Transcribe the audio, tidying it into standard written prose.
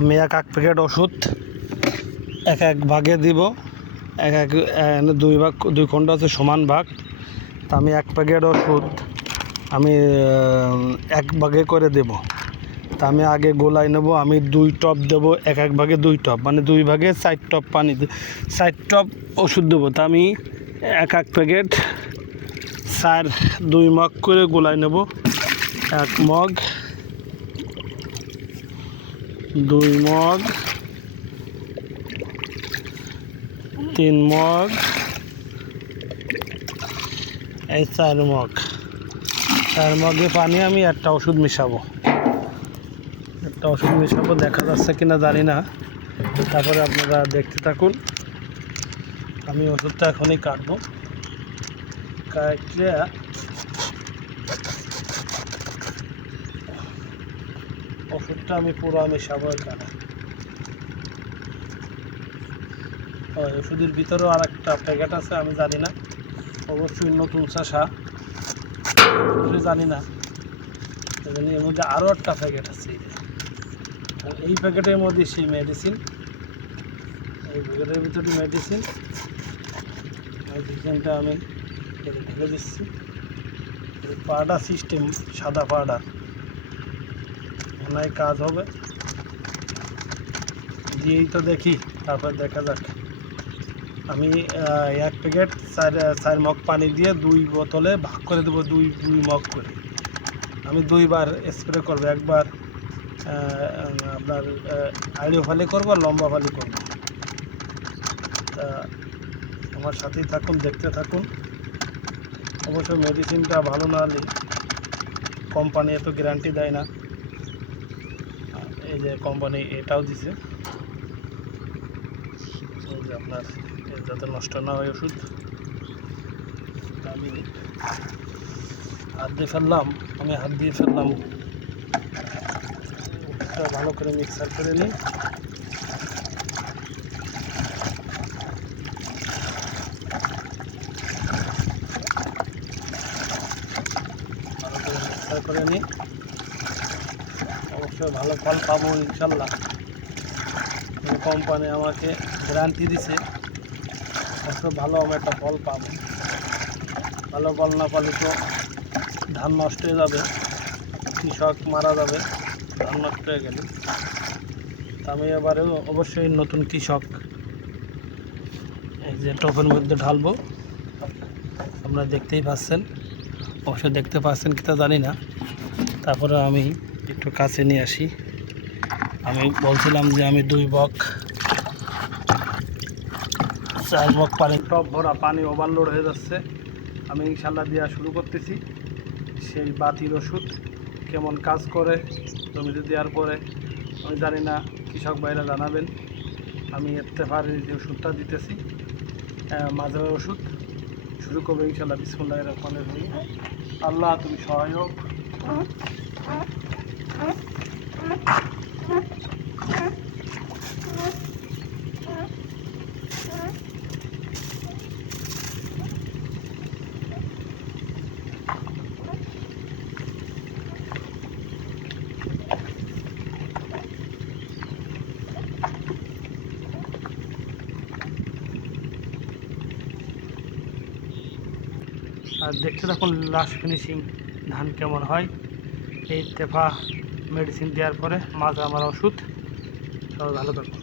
আমি এক এক প্যাকেট ওষুধ এক এক ভাগে দিব। এক এক দুই ভাগ, দুই খণ্ড আছে সমান ভাগ। তা আমি এক প্যাকেট ওষুধ আমি এক ভাগে করে দেব। তা আমি আগে গোলাই নেব। আমি 2 টপ দেব, এক এক ভাগে 2 টপ, মানে 2 ভাগে 4 টপ পানি, 4 টপ ওষুধ দেবো। তা আমি এক এক প্যাকেট 2 মগ করে গোলাই নেব। 1 মগ, 2 মগ, 3 মগ, এই 4 মগ। 4 মগে পানি আমি একটা ওষুধ মিশাবো। দেখা যাচ্ছে কিনা জানি না, তারপরে আপনারা দেখতে থাকুন। আমি ওষুধটা এখনই কাটবো। কাটলে ওষুধটা আমি পুরো মিশাবো এখানে। ওষুধের ভিতরেও আর একটা প্যাকেট আছে, আমি জানি না, অবশ্যই নতুন চাষা, জানি না। এর মধ্যে আরও একটা প্যাকেট আছে। এই প্যাকেটের মধ্যে সেই মেডিসিন, এই প্যাকেটের ভিতরে মেডিসিনটা আমি ঢেলে দিচ্ছি। পাউডার সিস্টেম, সাদা পাউডার, ওনায় কাজ হবে। দিয়েই তো দেখি, তারপর দেখা যাক। আমি 1 প্যাকেট 4 মগ পানি দিয়ে 2 বোতলে ভাগ করে দেবো, 2 মগ করে। আমি 2 বার স্প্রে করবো। একবার আপনার আইডিও ফালি করবো, লম্বা ফালি করবো। তা আমার সাথেই থাকুন, দেখতে থাকুন। অবশ্য মেডিসিনটা ভালো না হলে কোম্পানি এত গ্যারান্টি দেয় না। এই যে কোম্পানি এটাও দিছে, এই যে আপনার যাতে নষ্ট না হয় ওষুধ। আমি হাত দিয়ে ফেললাম, ওষুধটা ভালো করে মিক্সার করে নিই। অবশ্যই ভালো ফল পাবো ইনশাল্লাহ। কোম্পানি আমাকে গ্যারান্টি দিছে, অবশ্যই ভালো আমি একটা ফল পাবো। ভালো ফল না পালে তো ধান নষ্ট হয়ে যাবে, কৃষক মারা যাবে ধান নষ্ট হয়ে গেলে। আমি এবারেও অবশ্যই নতুন কৃষক। এই যে টপের মধ্যে ঢালবো, আপনারা দেখতেই পাচ্ছেন। অবশ্যই দেখতে পাচ্ছেন কি তা জানি না। তারপরে আমি একটু কাছে নিয়ে আসি। আমি বলছিলাম যে আমি 2 মগ 4 মগ পানি, টপ ভরা পানি ওভারলোড হয়ে যাচ্ছে। আমি ইনশাল্লাহ দেওয়া শুরু করতেছি। সেই বাতিল ওষুধ কেমন কাজ করে জমিতে দেওয়ার পরে আমি জানি না, কৃষক ভাইরা জানাবেন। আমি ইত্তেফারের যে ওষুধটা দিতেছি, মাঝের ওষুধ শুরু করবো ইনশাল্লাহ। বিসমিল্লাহির রহমানির রহিম। আল্লাহ তুমি সহায়ক। আর দেখতে থাকুন লাস্ট ফিনিশিং ধান কেমন হয়। এই তেফা মেডিসিন দেওয়ার পরে মাঝে আমার ওষুধ। সবাই ভালো থাকুন।